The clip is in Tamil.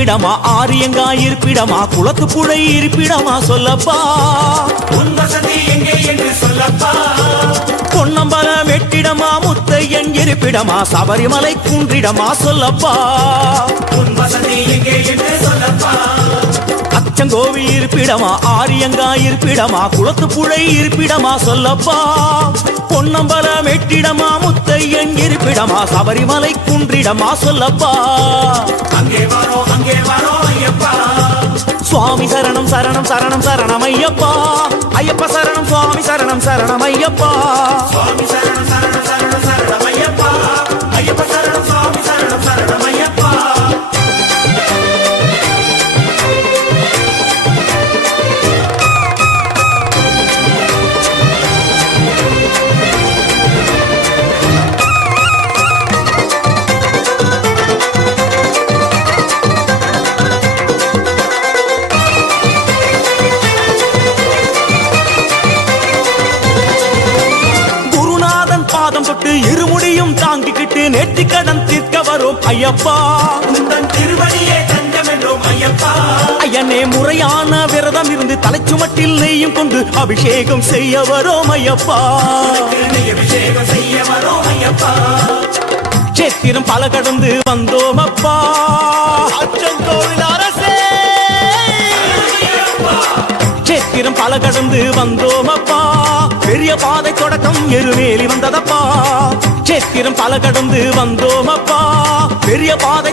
இருப்பிடமா ஆரியங்கா இருப்பிடமா குளத்து புழை இருப்பிடமா சொல்லப்பா உன் வசதி எங்கே என்று சொல்லப்பா பொன்னம்பலம் வெட்டிடமா முத்தையன் இருப்பிடமா சபரிமலை குன்றிடமா சொல்லப்பா உன் வசதி எங்கே என்று சொல்லப்பா அச்சங்கோவில் இருப்பிடமா ஆரியங்கா இருப்பிடமா குளத்து புழை இருப்பிடமா சொல்லப்பா பொன்னம்பலம் வெட்டிடமா முத்தையன் இருப்பிடமா சபரிமலை குன்றிடமா சொல்லப்பா அங்கே வரோம் ஐயப்பா சுவாமி சரணம் சரணம் சரணம் சரணம் ஐயப்பா ஐயப்ப சரணம் சுவாமி சரணம் சரணம் ஐயப்பா சுவாமி சரணம் சரணம் சரணம் சரணம் ஐயப்பா ஐயப்ப சரணம் சுவாமி சரணம் சரணம் ஐயப்பா தொட்டு இருமுடியும் தாங்கிக்கிட்டு நேர்த்தி கடன் தீர்க்க வரும் ஐயப்பா உந்தன் திருவடியே தஞ்சம் என்றோம் ஐயப்பா ஐயனே முறையான விரதம் இருந்து தலைச்சுமட்டில் நெய்யும் கொண்டு அபிஷேகம் செய்ய வரும் ஐயப்பா அபிஷேகம் செய்ய வரோம் ஐயப்பா சேத்திரம் பல கடந்து வந்தோம் அப்பா அச்சங்கோவில் அரசே சேத்திரம் பல கடந்து வந்தோம் அப்பா பெரிய பாதை தொடக்கம் எருமேலி வந்ததப்பா சேத்திரம் பல கடந்து வந்தோம் அப்பா பெரிய பாதை